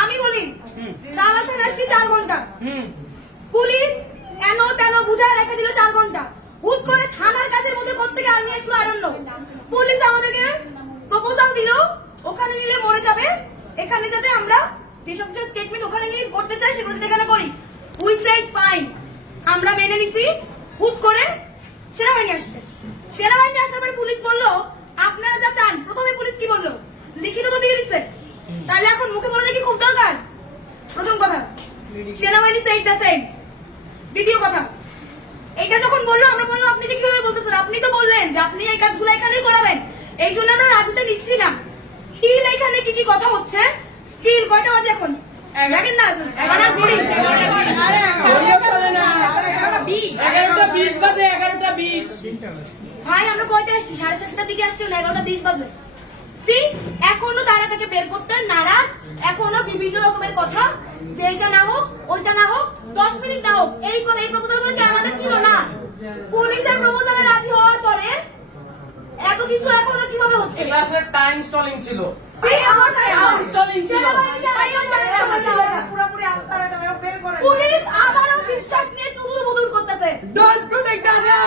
আমি বলি চার ঘণ্টা পুলিশ এন তেন বুঝায় রেখে দিল চার ঘণ্টা। হুট করে থানার কাছের মধ্যে কোথেকে আমি আসলো আরণ্য? পুলিশ আমাদেরকে প্রপোজাল দিল। ওখানে নিলে মরে যাবে। এখানে যাতে আমরা যেসব যেসব স্টেটমেন্ট ওখানে নিয়ে করতে চাই, সেগুলো যাতে এখানে করি। উই সেড ফাইন আমরা মেনে নিছি। হুট করে সেনাবাহিনী আসবে সেনাবাহিনী আসার পরে পুলিশ বলল, আপনারা যা চান, প্রথমে পুলিশ কি বলল? লিখিত তো দিয়ে দিচ্ছে তাহলে এখন মুখে বলে কি খুব দরকার। প্রথম কথা, সেনাবাহিনী সেইট সেম দ্বিতীয় কথা, এইটা যখন বলল, আমরা বললাম আপনি যে কীভাবে বলতেছেন আপনি তো বললেন যে আপনি এই কাজগুলো এখানেই করাবেন এই জন্য আমরা রাজুতে নিচ্ছি না স্টিল এখানে কি কি কথা হচ্ছে স্টিল কয়টা বাজে এখন দেখেন না ভাই আমরা কয়টা আসছি সাড়ে সাতটার দিকে আসছি এগারোটা বিশ বাজে সি এখনও তারা তাকে বের করতে নারাজ এখনও বিভিন্ন রকমের কথা যে না হোক ওইটা না হোক দশ মিনিট না হোক এই কথা এই প্রপোজালগুলো কি আমাদের ছিল না? পুলিশের প্রপোজালে রাজি হওয়ার পরে এত কিছু এখনও কীভাবে হচ্ছে? আসলে টাইম স্টলিং ছিল। করে পুলিশ আবারও বিশ্বাস নিয়ে চুদুর বুদুর করতেছে ডোন্ট প্রোটেক্ট দ্য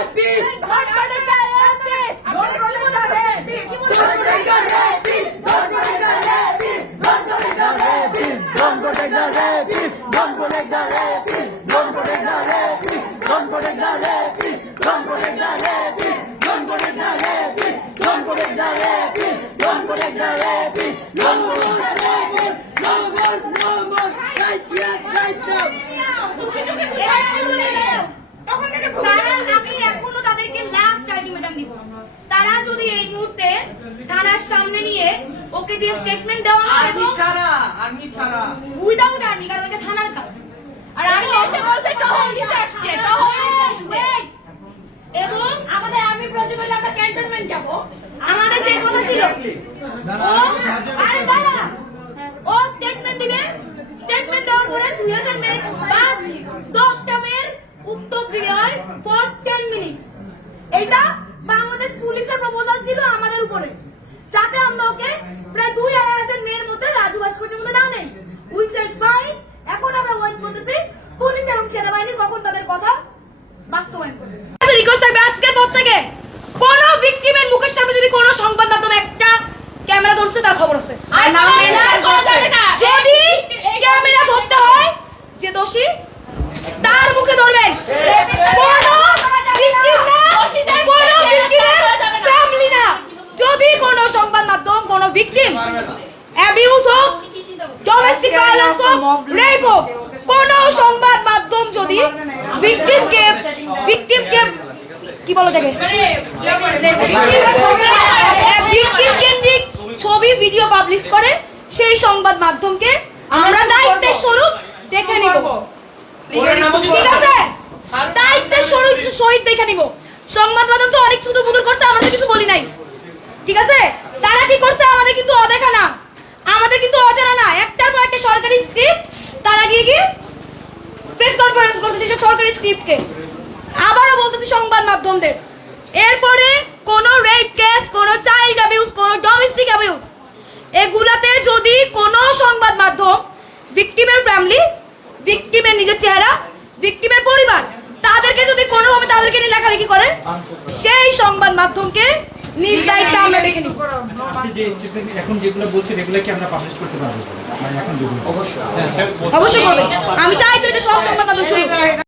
সামনে নিয়ে ওকে দিয়ে স্টেটমেন্ট দেওয়া হয় এবং ছাড়া আর্মি ছাড়া উইদাউট আর্মি থানার কাজ আর আমি এসে আর্মি প্রতিবেদন আমরা ক্যান্টনমেন্ট যাব। আমাদের কথা ছিল ও আরে দাঁড়া। ও স্টেটমেন্ট দিবে? স্টেটমেন্ট দেওয়ার পরে দুই হাজার মেয়ের বা দশটা মেয়ের উত্তর দিলে হয় ফর টেন মিনিটস এইটা বাংলাদেশ পুলিশের প্রপোজাল ছিল আমাদের উপরে। যাতে আমরা ওকে প্রায় দুই আড়াই হাজার মেয়ের মধ্যে রাজু ভাস্কর্যের মধ্যে না নেই। উই সেড ফাইন এখন আমরা ওয়েট করতেছি পুলিশ এবং সেনাবাহিনী কখন তাদের কথা বাস্তবায়ন করবে। রিকোয়েস্ট থাকবে আজকের পর থেকে। ভিকটিমের মুখের সামনে যদি কোন সংবাদ মাধ্যমে একটা ক্যামেরা ধরছে তার খবর আছে আর নাম mention করছে। যদি ক্যামেরা ধরতে হয় যে দোষী তার মুখে ধরবেন কোন victim না, কোন victim-এর family না। যদি কোনো সংবাদ মাধ্যম কোনো ভিকটিম অ্যাবিউজ হোক ডোমেস্টিক ভায়োলেন্স হোক রেপ হোক কোন সংবাদ মাধ্যম যদি ভিকটিমকে ভিকটিমকে কি বলো দেখে? কেন্দ্রিক ছবি ভিডিও পাবলিশ করে সেই সংবাদ মাধ্যমকে আমরা দায়িত্বের স্বরূপ দেখে নিব। ঠিক আছে? দায়িত্বের স্বরূপ সহিত দেখে নিব। সংবাদ মাধ্যম তো অনেক শুধু বুদুর করতে আমরা কিছু বলি নাই। ঠিক আছে? তারা কি করছে আমাদের কিন্তু অদেখা না। আমাদের কিন্তু অজানা না। একটার পর একটা সরকারি স্ক্রিপ্ট তারা গিয়ে গিয়ে প্রেস কনফারেন্স করছে সেসব সরকারি স্ক্রিপ্টকে আবারও বলতেছি সংবাদ মাধ্যমদের। এরপরে কোন রেপ কেস কোন চাইল্ড অ্যাবিউজ কোন ডোমেস্টিক অ্যাবিউজ এগুলাতে যদি কোন সংবাদ মাধ্যম ভিকটিমের ফ্যামিলি ভিকটিমের নিজের চেহারা ভিকটিমের পরিবার তাদেরকে যদি কোনোভাবে তাদেরকে নিয়ে লেখালেখি করে সেই সংবাদ মাধ্যমকে নিজ দায়িত্বে আমরা দেখে নিব। আপনি যে স্টেটমেন্ট এখন যেগুলো বলছেন এগুলো কি আমরা পাবলিশ করতে পারব? মানে অবশ্যই। অবশ্যই আমি চাই তো এটা সব সংবাদ মাধ্যম